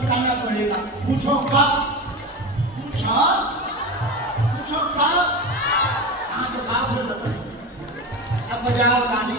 सिखाना पड़ेगा। पूछो कब? पूछो पूछो कब? हाँ तो कब हो बताओ। अब बजाओ गाने।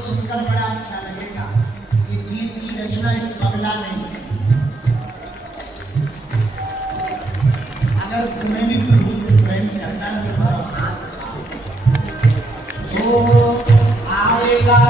सुनकर बड़ा अच्छा लगेगा कि गीत की रचना इस बंगला में। अगर तुम्हें भी प्रभु से प्रेम करना है तो आएगा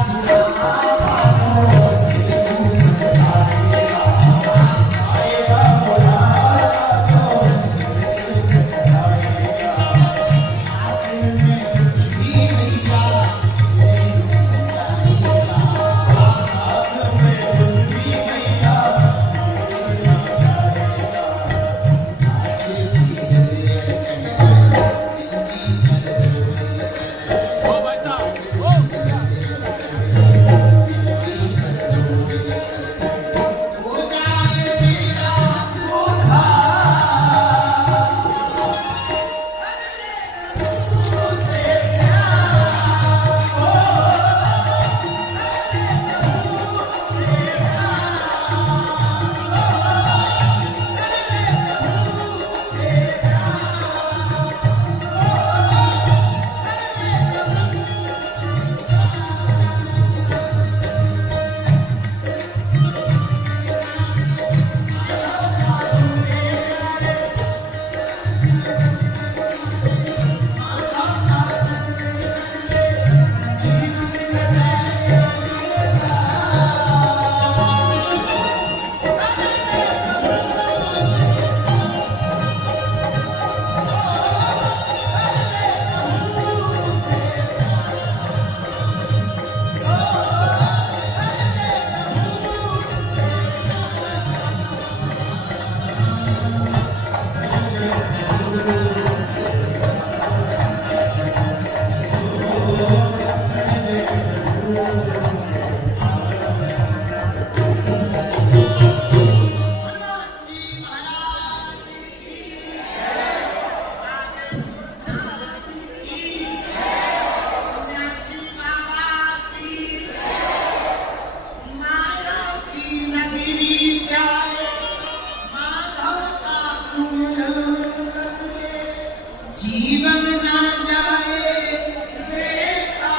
जीवन ना जाए बेकार,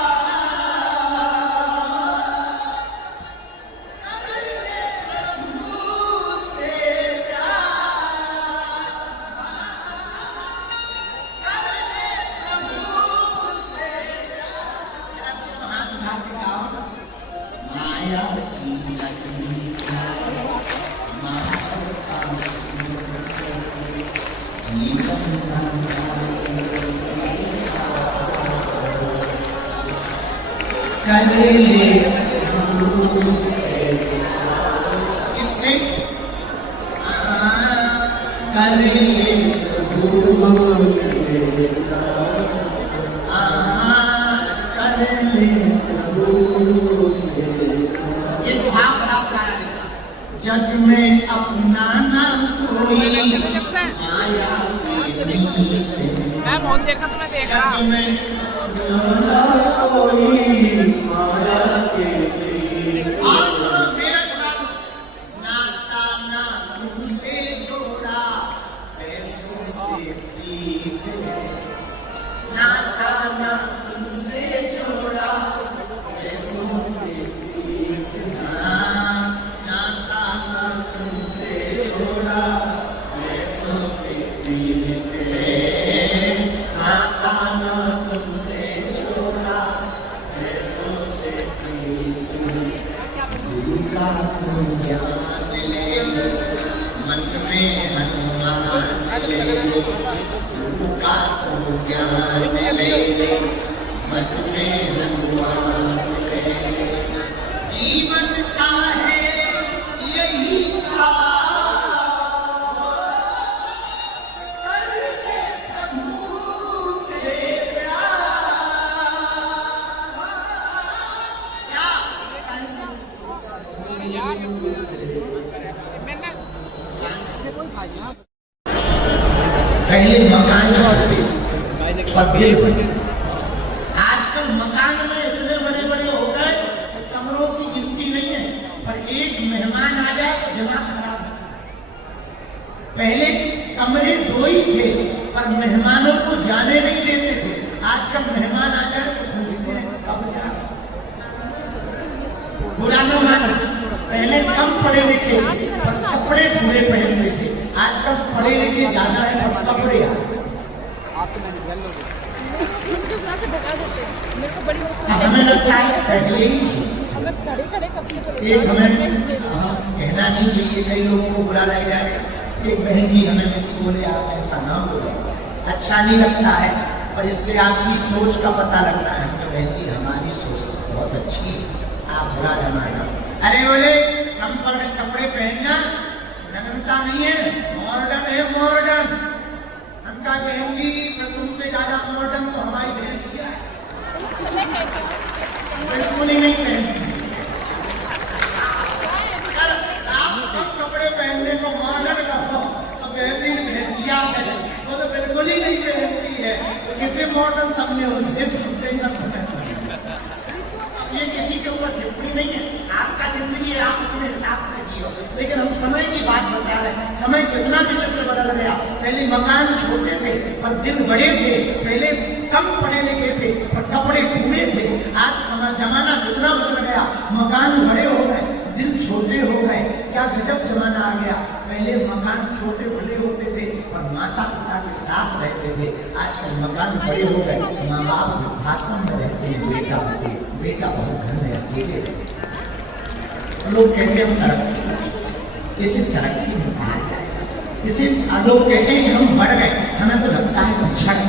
कर ले प्रभु से प्यार, कर ले प्रभु से प्यार। हाथ उठा के गाओ। माया की लगी माया का जीवन ना कर ले इससे कर ले ये भाव भाव करा जग में अपना ना कोई माया मैं फोन देखा तो मैं देख रहा नाता ना तुमसे जोड़ा पैसों से प्रीत है, नाता ना तुमसे जोड़ा पैसों से प्रीत है, नाता ना तुमसे जोड़ा पैसों से प्रीत है, नाता ना तुमसे जोड़ा पैसों से प्रीत का तुम ज्ञान ले लो, मन में हनुमान ले लो, गुरु का तुम ज्ञान ले लो, मन में हनुमान ले लो। जीवन का है यही सार, पहले मकान और दिल बने। आजकल मकान में इतने बड़े बड़े हो गए कमरों की गिनती नहीं है, पर एक मेहमान आ जाए तो दिमाग खराब है। पहले कमरे 2 ही थे पर मेहमानों को जाने नहीं देते थे। आजकल मेहमान आ जाए तो पूछते हैं कब जा। बुरा न मानो, पहले कम पढ़े लिखे पर कपड़े पूरे पहनते थे। आजकल पढ़े लिखे ज्यादा है और कपड़े हमें लगता है पहले ही एक हमें कहना नहीं चाहिए, कई लोगों को बुरा लग जाएगा। एक बहन जी हमें बोले आप ऐसा ना बोले, अच्छा नहीं लगता है, पर इससे आपकी सोच का पता लगता है। तो बहन जी हमारी सोच बहुत अच्छी है, आप बुरा न मानना। अरे बोले कम पढ़े कपड़े पहनना नगरता नहीं है, मॉडर्न है मॉडर्न। हम कहा बहन जी तुमसे ज्यादा मॉडर्न तो हमारी भैंस क्या है, बिल्कुल ही नहीं पहनती। आप कपड़े पहनने को मॉडर्न कहो तो बेहतरीन भैंसिया है, वो तो बिल्कुल ही नहीं पहनती है। तो किसी मॉडर्न सबने उसे सुनते ये किसी के ऊपर टिप्पणी नहीं है, आपका जिंदगी आप अपने हिसाब से जियो। लेकिन हम समय की बात बता रहे हैं, समय कितना विचित्र बदल गया। पहले मकान छोटे थे पर दिल बड़े थे, पहले कम पढ़े लिखे थे पर कपड़े पूरे थे। आज समय जमाना कितना बदल गया, मकान बड़े हो गए, दिल छोटे हो गए। क्या गजब जमाना आ गया। पहले मकान छोटे बड़े होते थे और माता पिता के साथ रहते थे। आजकल मकान बड़े हो गए, माँ बाप वृद्धाश्रम में रहते हैं, बेटा होते, बेटा बहुत घर में अकेले। लोग कहते हैं तरक्की, इसे तरक्की नहीं कहा जाए। इसे लोग कहते हैं कि हम बढ़ गए, हमें तो लगता है पिछड़।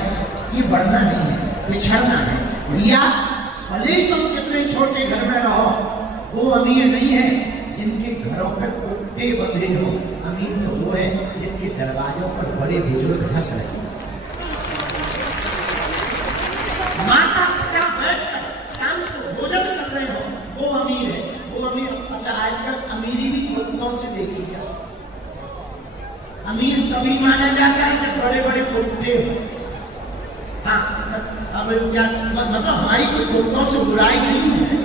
ये बढ़ना नहीं है, पिछड़ना है। भैया भले ही तुम कितने छोटे घर में रहो, वो अमीर नहीं है जिनके घरों पर कुत्ते बंधे हो। अमीर तो वो है जिनके दरवाजों पर बड़े बुजुर्ग हंस रहे। माता पिता बैठकर शाम को भोजन कर रहे हो, वो अमीर है। वो अमीर। अच्छा आजकल अमीरी भी कुत्तों से देखी जाए। अमीर तभी माना जाता है जब बड़े बड़े कुत्ते हो। हाँ, अब क्या मतलब हमारी कोई कुत्तों से बुराई नहीं है,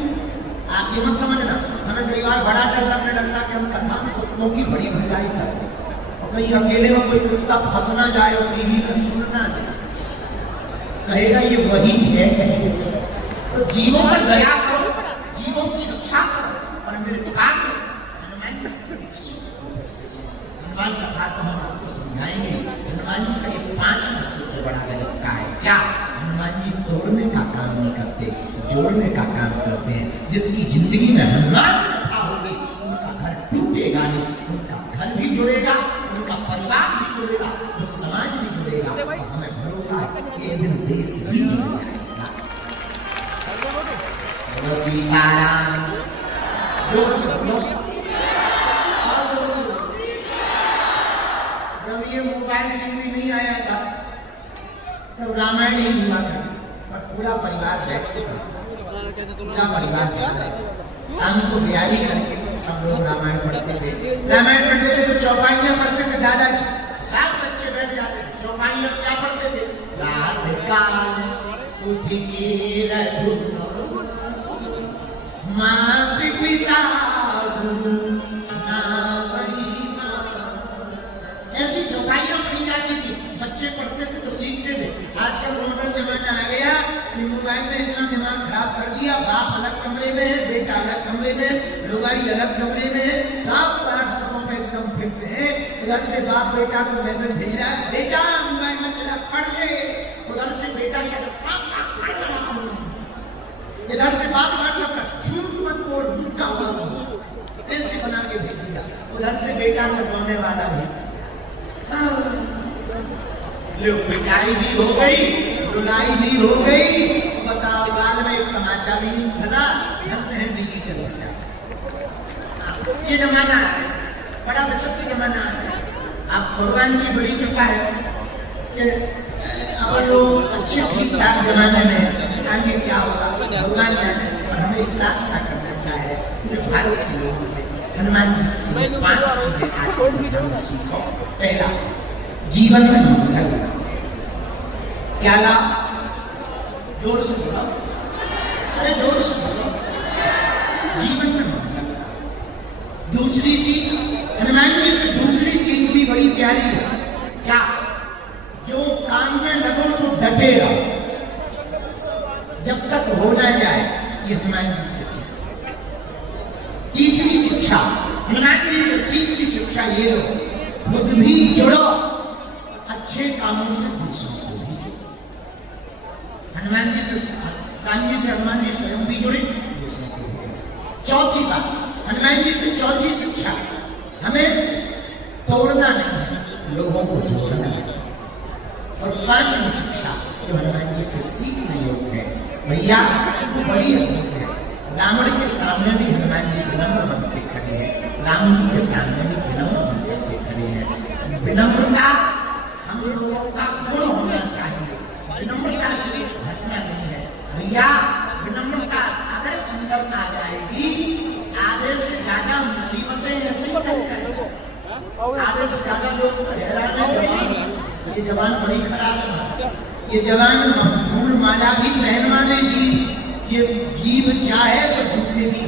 आप ये मत समझना। हमें कई बार बड़ा डर लगने लगता कि हम कथा में कुत्तों की बड़ी भलाई करें और कहीं अकेले में कोई कुत्ता फंस ना जाए और टीवी में सुनना दे, कहेगा ये वही है। तो जीवों पर दया करो, जीवों की रक्षा करो और मेरे काम हनुमान कथा तो हम आपको समझाएंगे। हनुमान जी का ये 5वां सूत्र बड़ा लगता है। क्या हनुमान जी तोड़ने का काम नहीं करते, जोड़ने का काम करते हैं। जिसकी जिंदगी में हनुमान कथा होगी उनका घर टूटेगा नहीं, उनका घर भी जुड़ेगा, उनका परिवार भी जुड़ेगा, तो समाज भी जुड़ेगा। और हमें भरोसा है एक दिन देश भी जुड़ेगा। सीताराम जोर से बोलो। जब ये मोबाइल टीवी नहीं आया था तब रामायण ही हुआ था, पर पूरा परिवार बैठते थे, पूरा परिवार शाम को बिहारी करके सब लोग रामायण पढ़ते थे। रामायण पढ़ते थे तो चौपाइयाँ पढ़ते थे। दादाजी 7 बच्चे बैठ जाते थे, चौपाइयाँ क्या पढ़ते थे? राधिका उठिकी रघु मात पिता ऐसी चौपाइयाँ पढ़ी जाती थी। बच्चे पढ़ते थे तो सीखते थे। आजकल मॉडर्न जमाना आ गया कि मोबाइल ने इतना दिमाग खराब कर दिया। बाप अलग कमरे में है, बेटा अलग कमरे में, लुगाई अलग कमरे में है, सब व्हाट्सएपों पे एकदम फिक्स है। इधर से बाप बेटा को मैसेज भेज रहा है, बेटा मोबाइल में चला पढ़ ले। उधर से बेटा क्या इधर से बाप व्हाट्सएप पर झूठ मत बोल, झूठा बोल। उधर से बेटा लगवाने वाला भी लो, पिटाई भी हो गई, रुलाई भी हो गई। बताओ, गाल में एक तमाचा भी नहीं फंसा, घर में डिजिटल हो गया। ये जमाना है, बड़ा विचित्र जमाना है। अब भगवान की बड़ी कृपा है कि अपन लोग अच्छे ठीक ठाक जमाने में आगे क्या होगा भगवान जाने। और हमें प्रार्थना करना चाहे जो भारत के लोगों से, हनुमान जी से 5 चीजें आज हम सीखो। पहला, जीवन में मंगल। क्या लाभ? जोर से बोलो, अरे जोर से बोलो। जीवन में मंगल। दूसरी सीख, हनुमान जी से दूसरी सीख भी बड़ी प्यारी है। क्या? जो काम में लगो सो डटे रहो जब तक हो ना जाए। ये हनुमान जी से सीख। तीसरी शिक्षा, हनुमान जी से तीसरी शिक्षा ये लो, खुद भी जुड़ो, अच्छे कामों से दूसरों को भी जुड़ो। हनुमान जी से हनुमान जी स्वयं भी जुड़े, दूसरों को भी जुड़े। चौथी बात, हनुमान जी से चौथी शिक्षा, हमें तोड़ना नहीं, लोगों को जोड़ना है। और 5वीं शिक्षा जो हनुमान जी से सीखने योग्य है, भैया वो बड़ी अद्भुत है। रावण के सामने भी हनुमान जी विनम्र बन के खड़े हैं, राम जी के सामने भी विनम्र बन के खड़े हैं। विनम्रता हम लोगों का गुण होना चाहिए। विनम्रता से कुछ घटना नहीं है भैया। विनम्रता अगर अंदर आ जाएगी, आधे से ज्यादा मुसीबतें नसीब करेंगे। आधे से ज्यादा लोग हैरान हैं, ये जवान बड़ी खराब है, ये जवान फूल माला भी पहनवाने जी, ये जीव चाहे तो झूठेगी।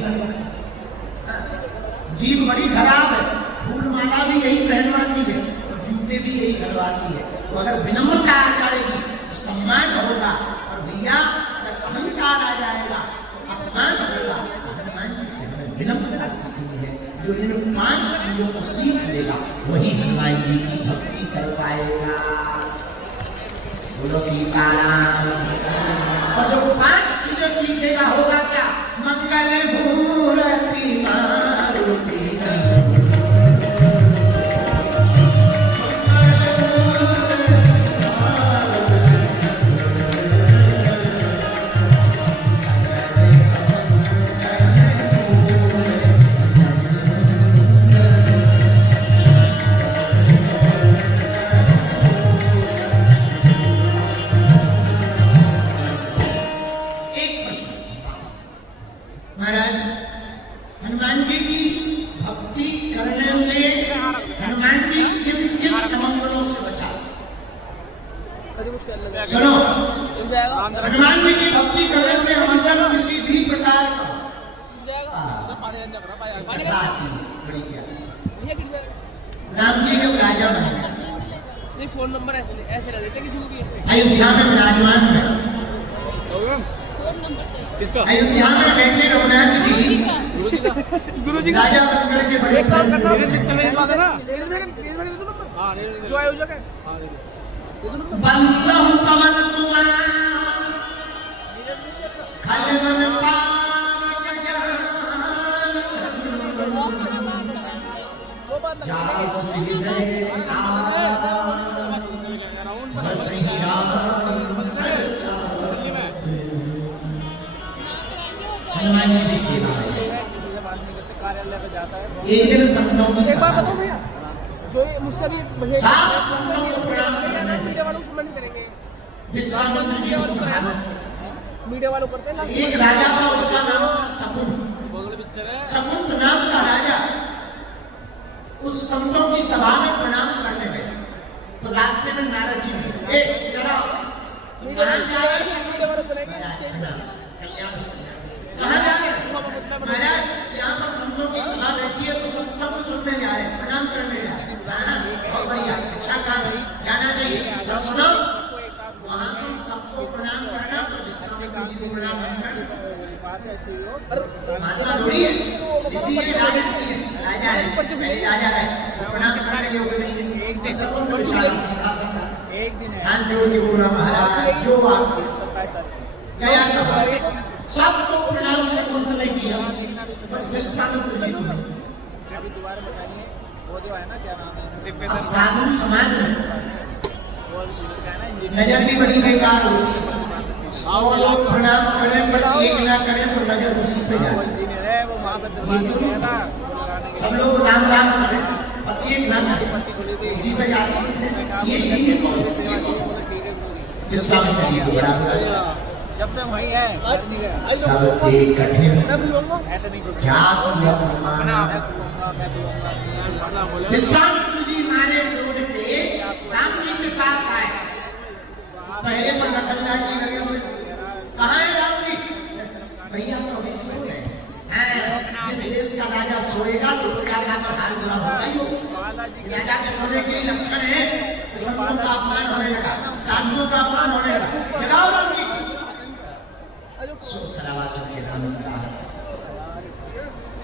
जीव बड़ी खराब है, फूल माला भी यही पहनवाती है और जूते भी यही करवाती है। तो अगर विनम्रता आ जाएगी तो सम्मान होगा, और भैया अगर अहंकार आ जाएगा तो अपमान होगा। हनुमान जी से हमें विनम्रता सीखनी है। जो इन 5 चीजों को सीख लेगा वही हनुमान जी की भक्ति कर पाएगा। बोलो सीताराम। और जो 5 चीजें सीखेगा होगा क्या? मंगल मूर्ति मारुति, महाराज हनुमान जी की भक्ति करने से हनुमान जी किन किन अमंगलों से बचा। सुनो, हनुमान जी की भक्ति करने से अमंगल किसी भी प्रकार का राम जी जब राजा बने, फोन नंबर ऐसे रह देते किसी को भी। अयोध्या में विराजमान है, अयोध्या में बैठे रघुनाथ जी गुरुजी राजा बनकर के बड़े जो आयोजक है बनता हूँ पवन कुमार खाले मन पावक जान सुहृदय बसहि राम सच्चा। हनुमान जी की सेवा है। एक दिन संतों की सभा, जो मुझसे भी सात संतों को प्रणाम करने, मीडिया वालों सम्मान नहीं करेंगे, विश्वामित्र जी को सभा में मीडिया वालों करते हैं। एक राजा था, उसका नाम था शकुंत। शकुंत नाम का राजा उस संतों की सभा में प्रणाम करने गए तो रास्ते में नारद जी मिले। कहाँ जा रहे कहाँ जा रहे महाराज? यहाँ पर संतों की सभा बैठी है तो सब सुनने जा रहे, प्रणाम करने जा रहे। बहुत बढ़िया, अच्छा काम है, जाना चाहिए। और सुनो, वहाँ तुम सबको प्रणाम करना, तो विश्वामित्र जी को प्रणाम मत करना। महात्मा थोड़ी है, इसीलिए राजा है, राजा है, प्रणाम करने योग्य नहीं। सबको विचार सीधा सीधा एक दिन है, हाथ जोड़ के बोला महाराज जो आप 27 तारीख गया सब सबको प्रणाम से नहीं किया, बस विश्वामित्र जी को अभी दोबारा बताइए। वो जो है ना क्या नाम है अब दिव्य साधु समाज में वो है ना नजर भी बड़ी बेकार होती है। 100 लोग प्रणाम करें पर एक ना करें तो नजर उसी पे जाए। इंजीनियर है वो वहाँ पे दरबार में गया था सब लोग राम राम करें और एक ना करें उसी पे जाते हैं। ये इसका भी करिए बड़ा जब से वही है नहीं गया सब एक कठिन ऐसे नहीं कुछ जाति अपमान बोले विश्वामित्र जी मारे क्रोध पे राम जी के पास आए। पहले पर लखनलाल जी लगे हुए कहाँ है राम जी? भैया तो अभी सो रहे हैं। जिस देश का राजा सोएगा तो राजा का हाल बुरा होगा ही होगा। राजा के सोने के लक्षण है कि संतों का अपमान होने लगा, साधुओं का अपमान होने लगा। जगाओ राम जी। सो सरावा सुन के राम जी कहा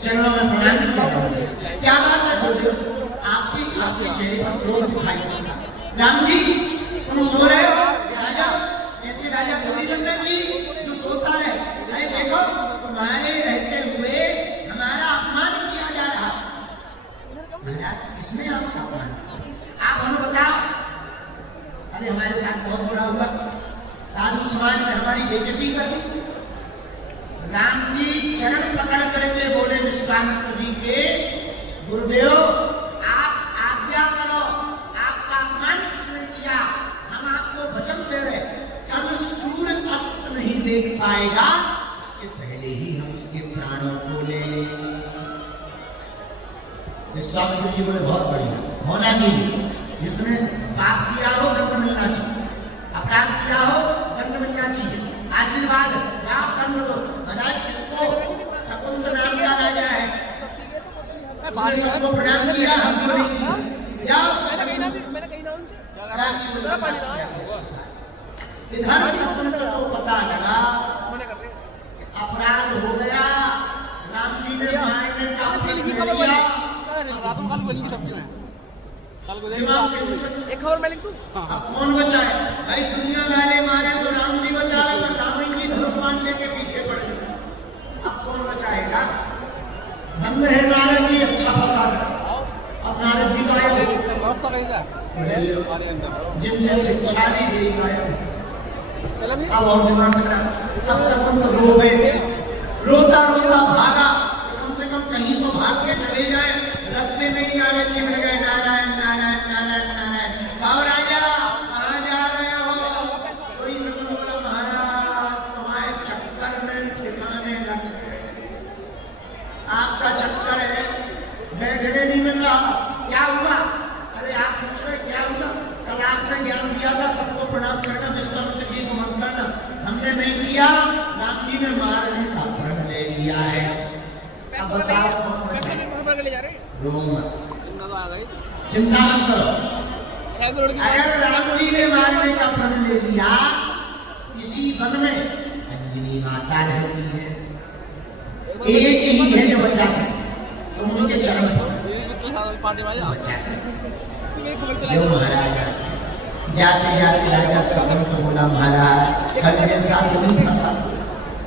चरणों में प्रणाम किया। क्या बात है बोले आपके चेहरे पर क्रोध दिखाई दे। राम जी तुम सो रहे हो? राजा ऐसे राजा थोड़ी बनना चाहिए जो सोता है। अरे देखो तुम्हारे रहते हुए हमारा अपमान किया जा रहा। महाराज किसने आपका अपमान? आप हमें बताओ। अरे हमारे साथ बहुत बुरा हुआ, साधु समाज में हमारी बेइज्जती कर दी। राम जी चरण पकड़ करके बोले विश्वामित्र जी के गुरुदेव आप आज्ञा करो, आपका अपमान किसने किया? हम आपको वचन दे रहे कल सूर्य अस्त नहीं देख पाएगा उसके पहले ही हम उसके प्राणों को ले लेंगे। विश्वामित्र जी बोले बहुत बढ़िया होना चाहिए। जिसने पाप किया हो दंड मिलना चाहिए, अपराध किया हो दंड मिलना चाहिए। आशीर्वाद क्या दंड दो। महाराज किसको? शकुंतल नाम का राजा है, उसने सबको प्रणाम किया, हमको नहीं किया। इधर शकुंतल को पता लगा अपराध हो गया, राम जी ने मारने का एक खबर मैं लिख दूं? अब कौन बचाए? भाई दुनिया वाले मारे तो राम जी बचाए, तो राम जी धनुष बांधने के पीछे पड़ गए। अब कौन बचाएगा? धन्य है नारद जी, अच्छा फंसा। अब नारद जी गायब जिनसे शिक्षा ली गई गायब। अब और दिमाग लगा। अब शकुंतल रोवे, रोता रोता भागा। कम से कम कहीं तो भाग के चले जाए। रास्ते में ही नारद जी मिल गए। नारायण नारायण नारायण नारायण। कहो राजा कहाँ जा रहे हो? कोई शकुंतल बोला महाराज तुम्हारे चक्कर में ठिकाने लग गए। आपका चक्कर है, बैठने नहीं मिल रहा। क्या हुआ? अरे आप पूछ रहे क्या हुआ? कल आपने ज्ञान दिया था सबको प्रणाम करना, विश्वामित्र जी को मत करना, हमने नहीं किया। राम जी ने मारने का प्रण ले लिया है। अब बताओ कौन बचाए? चिंता मत करो। अगर राम जी ने मारने का प्रण ले लिया, इसी वन में अंजनी माता रहती है, एक ही है जो बचा सकती। तुम उनके चरण बचा क्यों महाराज? जाते जाते राजा शकुंतल को बोला महाराज कल मेरे साथ नहीं फंसा।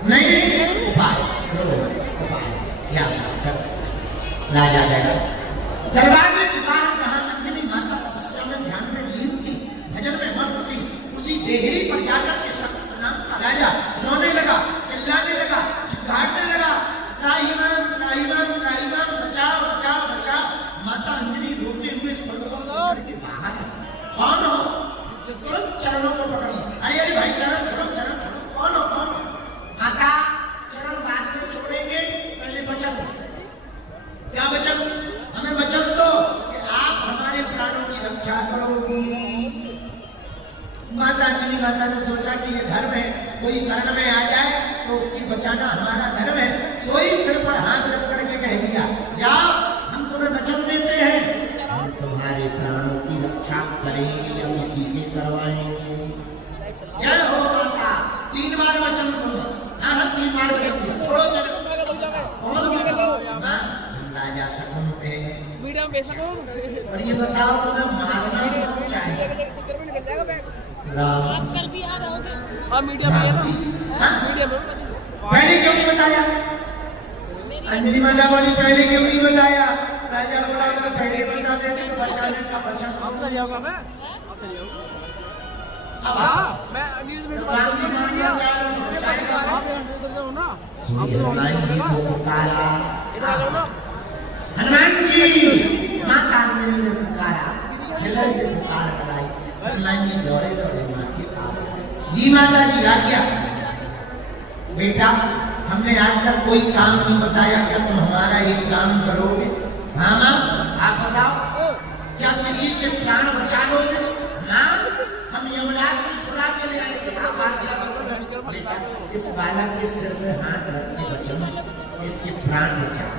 नहीं उपाय राजा गया दरवाजे के बाहर कहा अंजनी माता तपस्या में ध्यान में लीन थी, भजन में मस्त थी। उसी देहरी पर जाकर के शकुंतल नाम का राजा रोने लगा, चिल्लाने लगा, चिल्लाने लगा, त्राहिमाम त्राहिमाम त्राहिमाम, बचाओ बचाओ बचाओ। माता अंजनी रोते हुए स्वर्ग के बाहर। कौन हो? तुरंत चरणों को पकड़ ली। अरे अरे भाई चरण छोड़ो, चरण छोड़ो। कौन हो? कौन हो? माता चरण बाद में छोड़ेंगे, पहले वचन दो। क्या वचन? हमें वचन दो कि आप हमारे प्राणों की रक्षा करोगी। माता अंजनी माता ने सोचा कि ये धर्म है, कोई शरण में आ जाए तो उसकी बचाना हमारा धर्म है। सोई सिर पर हाथ रख करके कह दिया या हम तुम्हें वचन देते हैं, हम तुम्हारे प्राणों की रक्षा करेंगे, हम इसी से करवाएंगे। क्या हो माता? 3 बार वचन दूंगा। हाँ 3 बार वचन दिया। छोड़ो चलो। राजा शकुंतल मीडिया में बेचो और ये बताओ तुम्हें मारना क्यों चाहिए? राम कल भी आ रहे होगे। हाँ मीडिया में है ना, मीडिया में पहले क्यों नहीं बताया? अंजनी माता बोली पहले क्यों नहीं बताया? राजा बोला पहले बता वचन आप तो जाओगा मैं आप तो जाओगा अब हां मैं नीरज में बात राम जी कर मानना रहा चाह रहे हो, चाहेगा। आप इधर जाओ ना श्री हनुमान जी को पुकारा, इधर आ जाओ ना हनुमान जी माता मेरी ने पुकारा, हृदय से पुकार कराई। हनुमान जी दौड़े दौड़े माँ के पास। जी माता जी आज्ञा, बेटा हमने आज तक कोई काम नहीं बताया, क्या तुम हमारा एक काम करोगे? हाँ माँ आप बताओ, क्या किसी के प्राण बचा लोगे? हाँ हम यमराज से छुड़ा के ले आए थे। आप आज्ञा करो बेटा, इस बालक के सिर में हाथ रख के बचाओ, इसके प्राण बचाओ।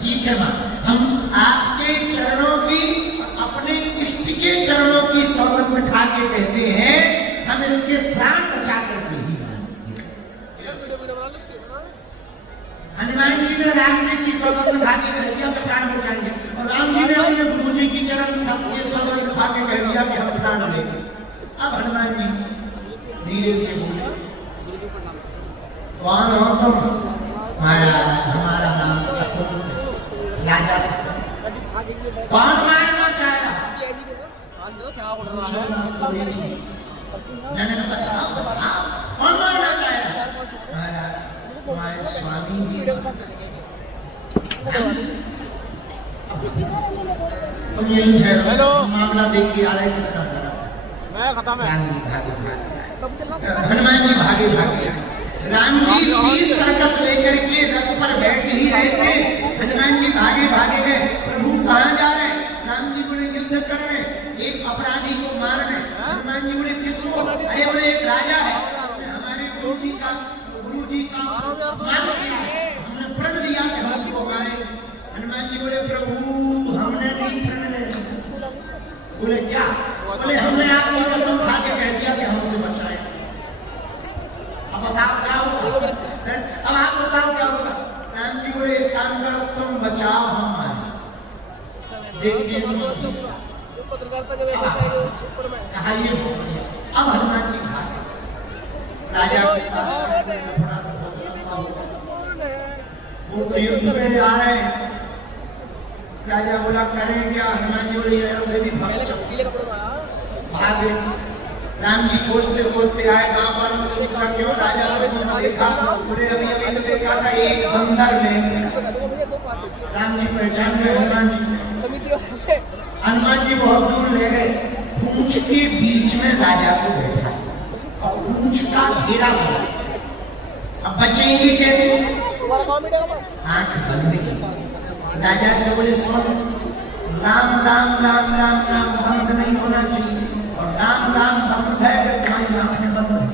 ठीक है माँ, हम आपके चरणों की, अपने इष्ट के चरणों की सौगंध खा के कहते हैं हम इसके प्राण बचा करके ही मानेंगे। हनुमान जी ने राम जी की सौगंध खा के कह दिया कि प्राण बचाएंगे, और राम जी ने अपने गुरु जी की चरण की सौगंध खा के कह दिया कि हम प्राण लेंगे। अब हनुमान जी धीरे से बोले, कौन हो तुम? हमारा नाम शकुन, राजा शकुन। कौन मारना चाह रहा? मैंने बताओ कौन मारना चाह रहा? हमारे स्वामी जी। तुम यही ठहरो, मामला देख के आ रहे कितना करा। मैं खत्म है राम जी भागे भागे, हनुमान जी भागे भागे। राम जी तीर तरकस लेकर के रथ पर बैठ ही रहे थे, हनुमान जी भागे भागे गए। प्रभु कहाँ जा रहे हैं? राम जी बोले युद्ध करने, एक अपराधी को मारने। हनुमान जी बोले किसको? अरे बोले एक राजा है, हमारे गुरु जी का मान किया, हमने प्रण लिया कि हम उसको मारे। हनुमान जी बोले प्रभु हमने नहीं प्रण लिया। बोले क्या? बोले हमने आपकी कसम खा के कह दिया कि हम उसे बचाए। अब बताओ क्या होगा? अब आप बताओ क्या होगा? राम जी बोले एक काम करो, तुम बचाओ हम मारे। देखिए पत्रकारिता के वैसे ऊपर में कहा ये हो गया। अब हनुमान जी भागे राजा के पास, वो तो युद्ध पे आ रहे हैं। राजा बोला करें क्या? हनुमान जी बोले यहाँ से भी भागे। राम जी खोजते खोजते आए गांव वालों से पूछा क्यों? राजा से देखा, बोले अभी तो देखा था एक बंदर ने। राम जी पहचान गए हनुमान जी। हनुमान जी बहुत दूर ले गए, पूंछ के बीच में राजा को बैठा, पूंछ का घेरा हुआ। अब बचेंगे कैसे? आंख बंद की। राजा से बोले सुन, राम राम राम राम राम बंद नहीं होना चाहिए, और राम राम बंद है कि तुम्हारी आंखें बंद है।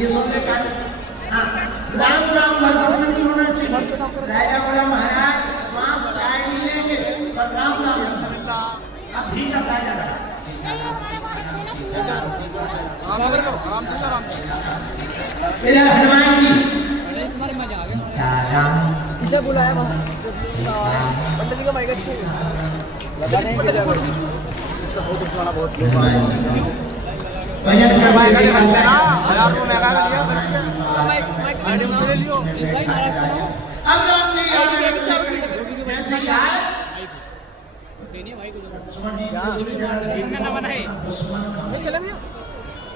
ये सुनने का हाँ, राम राम बंद नहीं होना चाहिए। राजा बोला महाराज श्वास टाइम नहीं लेंगे, पर राम राम अब भीतर राजा लगा हनुमान जी सीधा बुलाया वहाँ पंडित जी का माइक अच्छी लगाने के लिए बहुत लोग भजन करने के लिए हजार रुपये महंगा कर दिया माइक ले लियो अब राम जी कैसे यार भाई को दुश्मन जी ना बनाए दुश्मन चला गया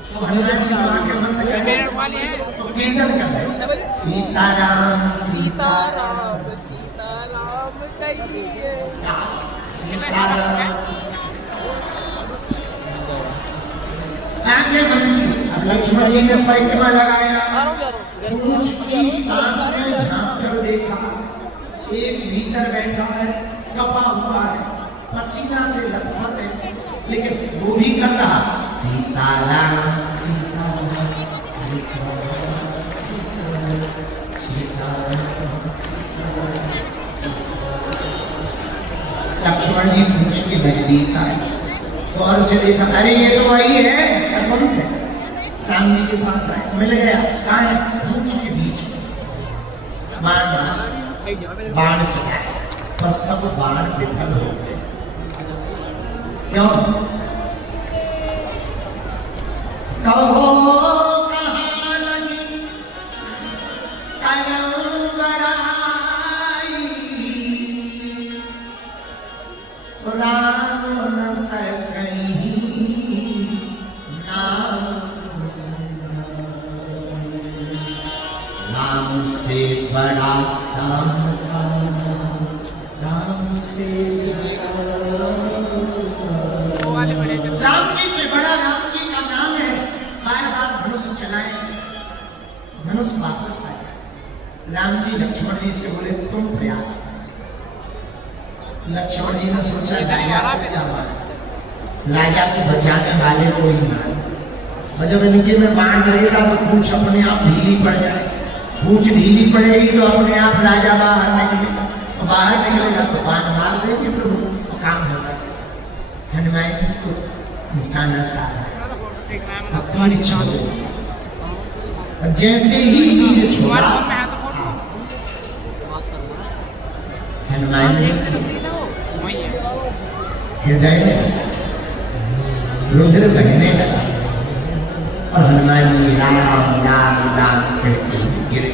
हनुमान जी आंखें बंद करके कीर्तन कर रहे सीताराम सीताराम सीताराम कहिए सीताराम। आंखें बंद की। अब लक्ष्मण जी ने परिक्रमा लगाया, पूंछ की सांस में झांक कर देखा, एक भीतर बैठा है, कपा हुआ है, पसीना से लथपथ है, लेकिन वो भी कर रहा सीताराम सीताराम सीताराम। लक्ष्मण जी पूंछ के नजदीक आए, गौर से देखा, अरे ये तो वही है शकुन है। राम जी के पास आए, मिल गया। कहाँ है? पूंछ के बीच में बाण चलाए, बस सब बाण विफल हो गए। क्यों? कहो कहाँ लगी कलम बड़ाई, राम राम का नाम राम से वो वाले बड़े जो राम जी से बड़ा राम जी का नाम है। बार बार धनुष चलाए, धनुष वापस आया। राम जी लक्ष्मण जी से बोले तुम प्रयास। लक्ष्मण जी ने सोचा राजा को क्या मारे, राजा को बचाने वाले को ही मारे। और जब इनके में बाण लगेगा तो पूछ अपने आप ढीली पड़ जाए, पूछ ढीली पड़ेगी तो अपने आप राजा बाहर निकलेगा, बाहर निकलेगा तो बाण मार देंगे प्रभु, काम होगा। हनुमान जी को निशाना साधा, तीर छोड़ो, और जैसे ही तीर छोड़ा हनुमान जी हृदय में रुद्र बहने लगा और हनुमान जी राम राम राम कहते गिरे।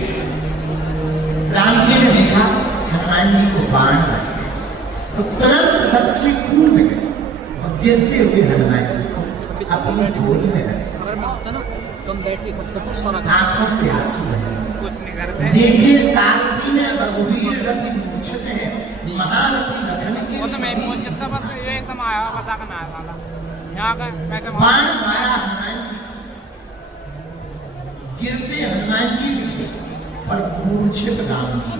राम जी ने देखा हनुमान जी को बाण लग गया तो तुरंत रथ से कूद गए और गिरते हुए हनुमान जी को अपनी गोद में रखे। आंखों से आंसू बहे। देखे सारथी में रघुवीर रथि मूछते हैं, महारथी लखन के वो तो मैं बोल सकता बस ये एकदम आया पता करना आया वाला यहाँ का कैसे बाण मारा हनुमान जी, गिरते हनुमान जी दिखे और मूर्छित राम जी।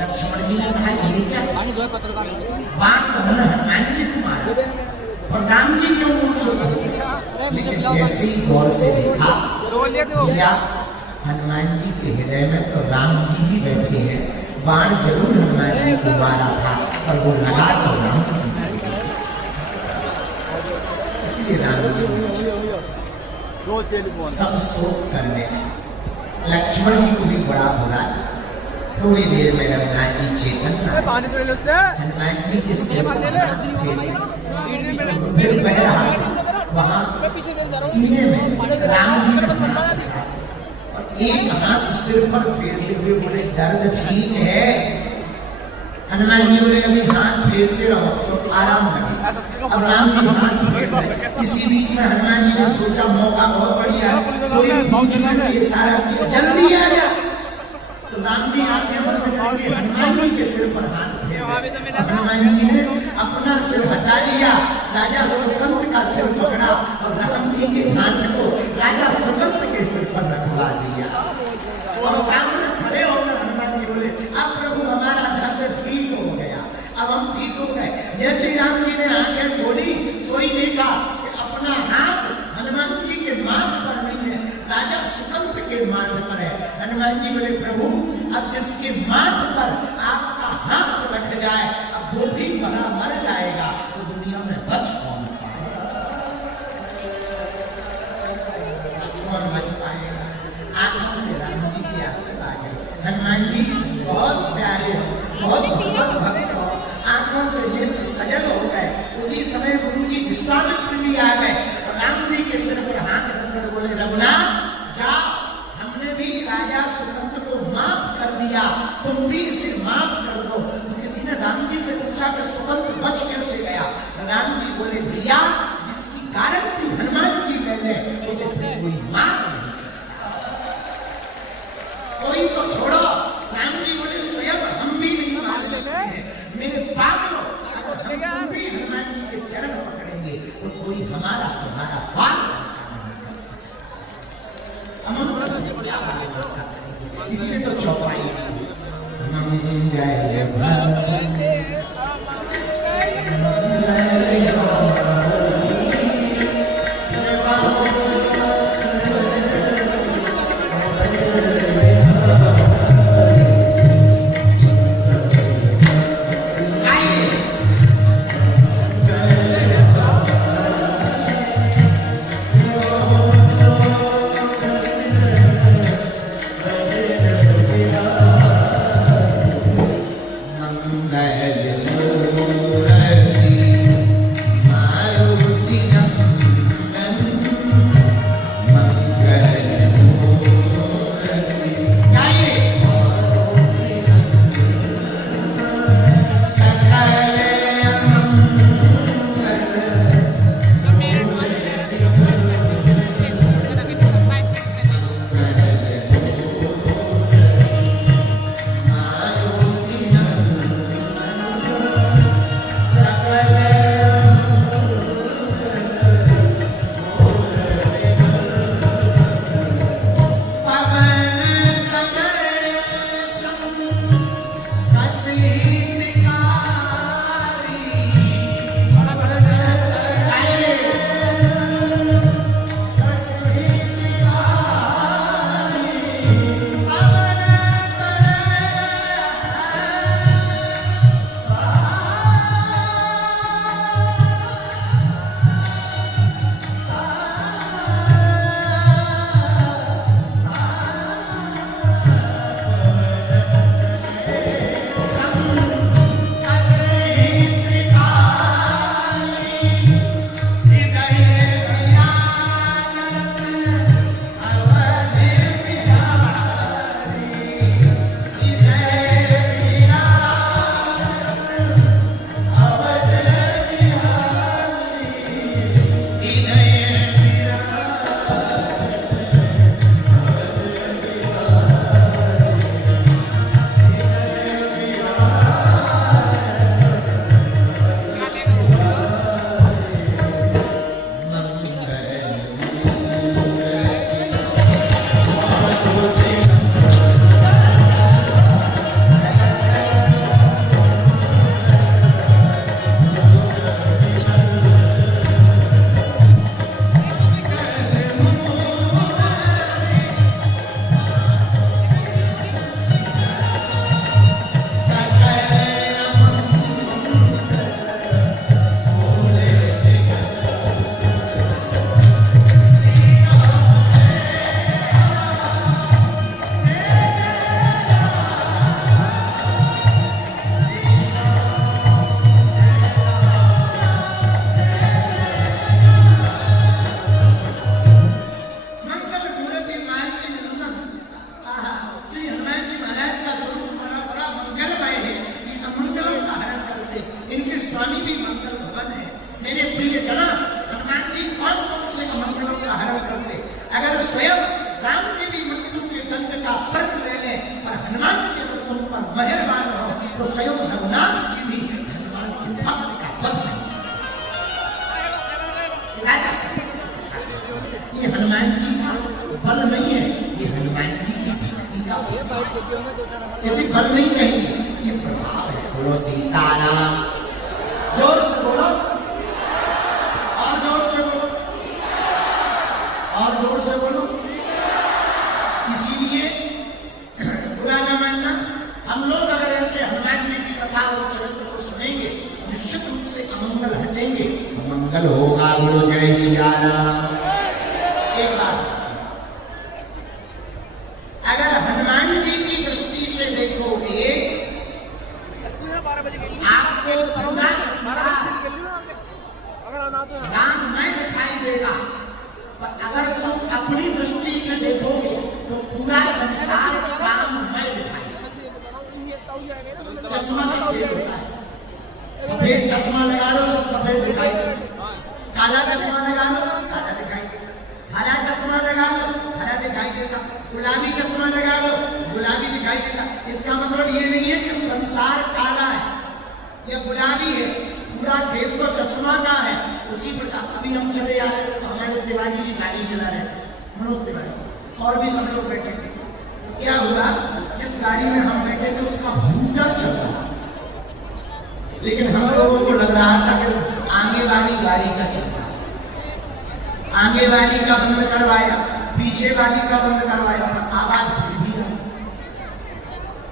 लक्ष्मण जी ने कहा ये क्या बाण तो हमने हनुमान जी को मारा और राम जी क्यों मूर्छित? लेकिन जैसे ही गौर से देखा क्या हनुमान जी के हृदय में तो राम जी ही बैठे हैं। बाण जरूर हनुमान जी को मारा था और वो लगा तो राम जी, इसलिए राम जी सब शोक करने। लक्ष्मण जी को भी बड़ा बुरा। थोड़ी देर में रघुनाथ जी चेतन हनुमान जी के सिर फिर बह रहा था। वहां सीने में राम जी का हाथ था और एक हाथ सिर पर फेरते हुए बोले दर्द ठीक है? हनुमान जी बोले अभी हाथ फेरते रहो तो आराम लगे। अब राम जी हाथ फेर रहे। इसी बीच में हनुमान जी ने सोचा मौका बहुत बढ़िया है, तो एक बीच में से इशारा किया जल्दी आ जा। तो राम जी आंखें बंद करके हनुमान जी के सिर पर हाथ फेर रहे। हनुमान जी ने अपना सिर हटा लिया, राजा सुकंत का सिर पकड़ा और राम जी के हाथ को राजा सुकंत के सिर पर रखवा दिया और सामने खड़े होकर हनुमान जी बोले अब प्रभु हमारा दर्द ठीक हो गया, अब हम ठीक हो गए। जैसे राम जी ने आंखें खोली सोई देखा कि अपना हाथ हनुमान जी के माथ पर नहीं है, राजा सुकंत के माथ पर है। हनुमान जी बोले प्रभु अब जिसके माथ पर आपका हाथ रख जाए अब वो भी बड़ा मर जाएगा तो दुनिया में बच कौन पाएगा? कौन बच पाएगा? आंखों से राम जी के आंसू आ गए। हनुमान जी बहुत प्यारे हो, बहुत भगवत भक्त हो, आंखों से नेत्र सजल हो गए। उसी समय गुरु जी विश्वामित्र जी आ गए और राम जी के सिर पर हाथ रखकर बोले रघुनाथ जा, हमने भी राजा सुकंत को माफ कर दिया, तुम भी इसे माफ कर दो। तो किसी ने राम जी से पूछा कि सुकंत बच कैसे गया? राम जी बोले भैया जिसकी गारंटी हनुमान जी ले ले उसे कोई मार नहीं सकता। कोई तो छोड़ो, राम जी बोले स्वयं हम भी नहीं मार सकते हैं। मेरे पागलों हम भी हनुमान जी के चरण पकड़ेंगे तो कोई हमारा तुम्हारा बात इसलिए तो चौपाई स्वामी भी मंगल भवन है। मेरे प्रिय जना, हनुमान जी कौन कौन से अमंगलों का हरण करते? अगर स्वयं राम जी भी मृत्यु के दंड का फर्क ले लें और हनुमान जी अगर तुम पर मेहरबान हो तो स्वयं हनुमान जी भी हनुमान के भक्त का बल नहीं कर सकते। ये हनुमान जी का बल नहीं है, ये हनुमान जी की भक्ति का बल। इसे बल नहीं कहेंगे, ये प्रभाव है। बोलो सीताराम, जोर से बोलो, और जोर से बोलो, और जोर से बोलो। इसीलिए बुरा न मानना, हम लोग अगर ऐसे हनुमान जी की कथा और चरित्र को सुनेंगे निश्चित रूप से अमंगल हटेंगे, मंगल होगा। बोलो जय सिया राम। एक बात, अगर हनुमान जी की दृष्टि से देखोगे आपको पूरा संसार राममय दिखाई देगा, पर अगर तुम अपनी दृष्टि से देखोगे तो पूरा संसार राममय दिखाई देगा। चश्मा सफेद होता है, सफेद चश्मा लगा लो सब सफेद दिखाई देगा, काला चश्मा लगा लो काला दिखाई देगा, हरा चश्मा लगा लो हरा दिखाई देगा, गुलाबी चश्मा लगा लो गुलाबी दिखाई देगा। इसका मतलब ये नहीं है कि संसार काला है या गुलाबी है, पूरा खेत तो चश्मा का है। उसी प्रकार अभी हम चले आ रहे थे तो हमारे तिवारी जी गाड़ी चला रहे थे, मनोज तिवारी, और भी सब लोग बैठे थे। तो क्या हुआ, जिस गाड़ी में हम बैठे थे उसका हूटर चल रहा, लेकिन हम लोगों को लग रहा था कि आगे वाली गाड़ी का चल रहा। आगे वाली का बंद करवाया, पीछे वाली का बंद करवाया, पर आवाज फिर भी आई।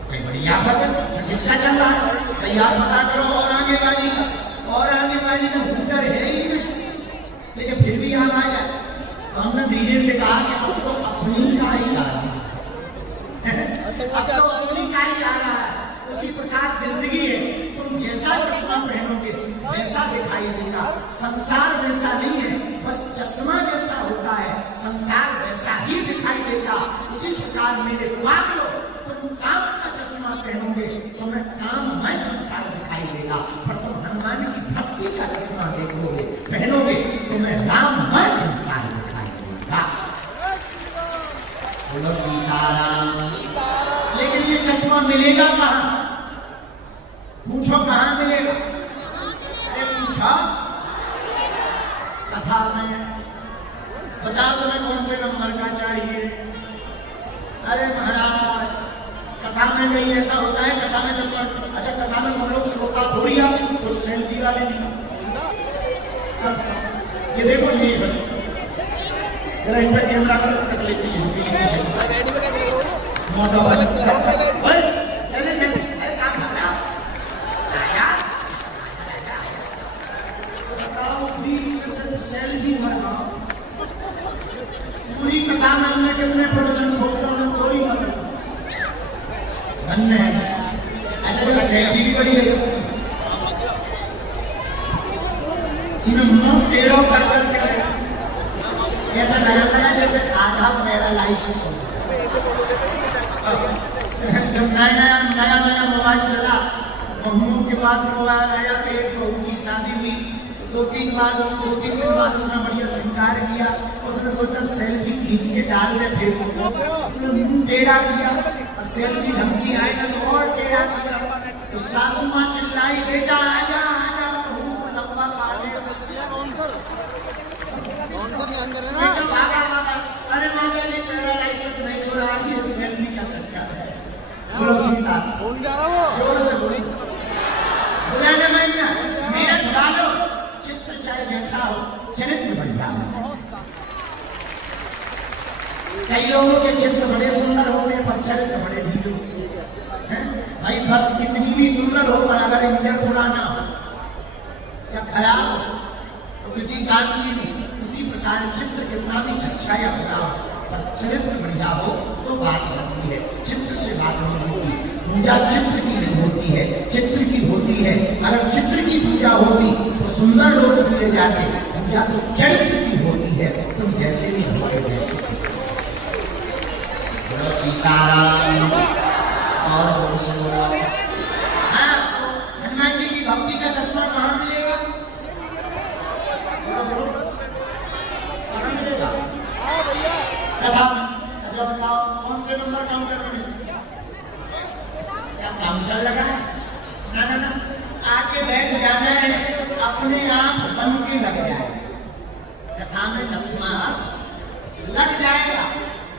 कोई बड़ी आफत है, किसका चल रहा है तैयार पता करो, और आगे वाली का, और आगे वाली में हूटर है ही नहीं, लेकिन फिर भी हम आ गए। तो हमने धीरे से कहा कि अब तो अपनी का ही आ रहा है, अब तो अपनी का ही आ रहा है। उसी प्रकार जिंदगी है, तुम जैसा चश्मा पहनोगे वैसा दिखाई देगा। संसार वैसा नहीं है, बस चश्मा जैसा होता है, संसार वैसा ही दिखाई देगा। उसी प्रकार मेरे पागलों, तुम काम का चश्मा पहनोगे तो मैं काममय संसार दिखाई देगा, पर तुम हनुमान की भक्ति का चश्मा देखोगे पहनोगे तो मैं राममय संसार दिखाई देगा। बोलो सीताराम। लेकिन ये चश्मा मिलेगा कहाँ? पूछो कहाँ मिलेगा? अरे पूछो कथा में, बता दो मैं कौन से नंबर का चाहिए। अरे महाराज, कथा में कहीं ऐसा होता है, कथा में चश्मा, अच्छा कथा में सब लोग श्रोता थोड़ी आ तो सेल्फी वाले नहीं। ये देखो ये जरा इन पे कैमरा कर रख लेती है मोटा वाला पहले से। अरे काम कर रहा बताओ, बीच से सेल्फी भरना। पूरी कथा में हमने कितने प्रवचन खोलते हैं, कोई मतलब धन्य है। अच्छा सेल्फी भी बड़ी लगी, मुंह टेढ़ो कर कर ऐसा लगा जैसे आधा मेरा लाइसेंस हो। जब नया मोबाइल चला, बहुओं के पास मोबाइल आया, तो एक बहू की शादी हुई, दो तीन दिन बाद उसने बढ़िया श्रृंगार किया, उसने सोचा सेल्फी खींच के डाल दे, फिर उसने मुंह टेढ़ा किया और सेल्फी धमकी आएगा तो और टेढ़ा किया। तो सासू माँ चिल्लाई, बेटा आजा आजा, बहू को लंबा काटे। अरे माता जी मेरा लाइसेंस नहीं हो रहा, ये सेल्फी का चक्कर है। बोलो सीता, जोर से बोली, बुलाने मानना, मेरा डालो, चित्र चाहे जैसा हो, चरित्र बढ़िया हो। कई लोगों के चित्र बड़े सुंदर होते हैं पर चरित्र बड़े ढीले होते हैं। भाई बस कितनी भी सुंदर हो, पर अगर इंजन पूरा ना हो या खराब हो तो किसी काम की नहीं। उसी प्रकार चित्र कितना भी अच्छा या बुरा हो, पर चरित्र बढ़िया हो तो बात बनती है। चित्र से बात नहीं होती, पूजा चित्र की नहीं होती है, चित्र की होती है। अगर चित्र की पूजा होती तो सुंदर लोग पूजे जाते, पूजा तो चरित्र की होती है। तुम जैसे भी होते जैसे बोलो सीताराम, और बोलो। हाँ, हनुमान जी की भक्ति का चश्मा कहाँ अपने आप बन के लग जाएगा, कथा में चश्मा लग जाएगा।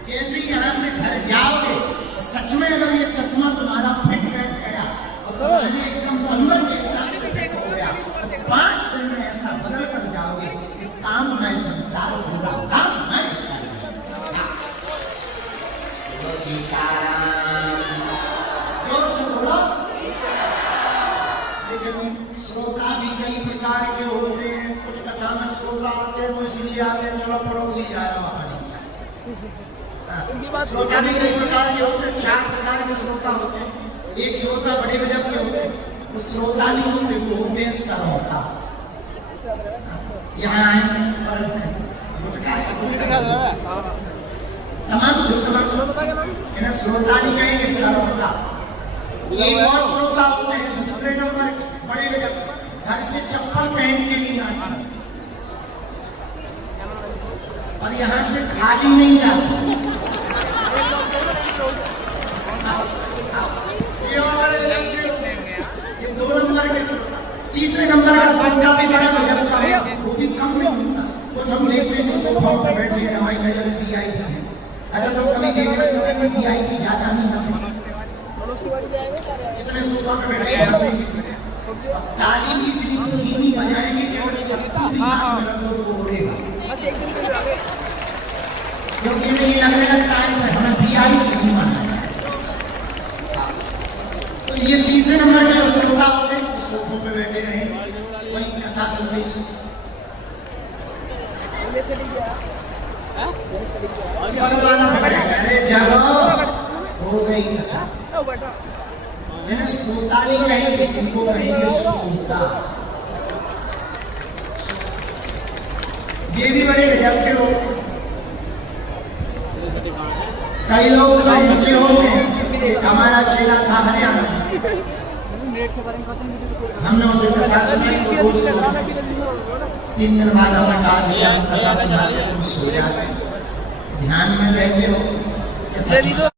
जैसे यहाँ से घर जाओगे सच में अगर ये चश्मा तुम्हारा फिट बैठ गया और तुम्हारे एकदम नंबर के हिसाब से सेट हो गया, 5 दिन में ऐसा बदल कर जाओगे कि काम मैं संसार होगा, काम मैं सीताराम जोर से बोलो। लेकिन श्रोता भी कई प्रकार के होते हैं, कुछ कथा में श्रोता आते हैं, कुछ जी आते हैं, चलो पड़ोसी जा रहा है। श्रोता भी कई प्रकार के होते हैं, 4 प्रकार के श्रोता होते हैं। एक श्रोता बड़े गजब के होते हैं, वो श्रोता नहीं होते, वो होते हैं श्रोता। यहाँ आए तमाम श्रोता नहीं कहेंगे, श्रोता। एक और श्रोता होते हैं दूसरे नंबर बड़े गजब, घर से चप्पल पहन के नहीं आए और यहाँ से खाली नहीं जाते। ये 2 नंबर के श्रोता। तीसरे नंबर का श्रोता भी बड़ा गजब का है, वो भी कम नहीं होता। कुछ हम देखते हैं सोफा पर बैठे हैं, हमारी गजब VIP है। अच्छा तो कभी देखते हैं VIP ज्यादा नहीं हंसे, इतने सोफा पे बैठे हैं हंसे। ताली भी इतनी धीमी बजाएंगे कि अगर शक्ति भी हाथ में रखो तो वो उड़ेगा, क्योंकि नहीं लगने लगता है हमें VIP नहीं माना। तो ये तीसरे नंबर के जो श्रोता होते हैं सोफों पे बैठे रहे, वही कथा सुन रही। अरे जाओ हो गई कथा। मैंने श्रोता नहीं कहेंगे, इनको कहेंगे श्रोता। ये भी बड़े गजब के होते हैं। कई लोग ऐसे होते हैं, हमारा चेला था हरियाणा, हमने उसे कथा सुनाई तो 3 दिन बाद हमें कहा दिया कथा सुना के तुम सो जाते, ध्यान में रहते हो।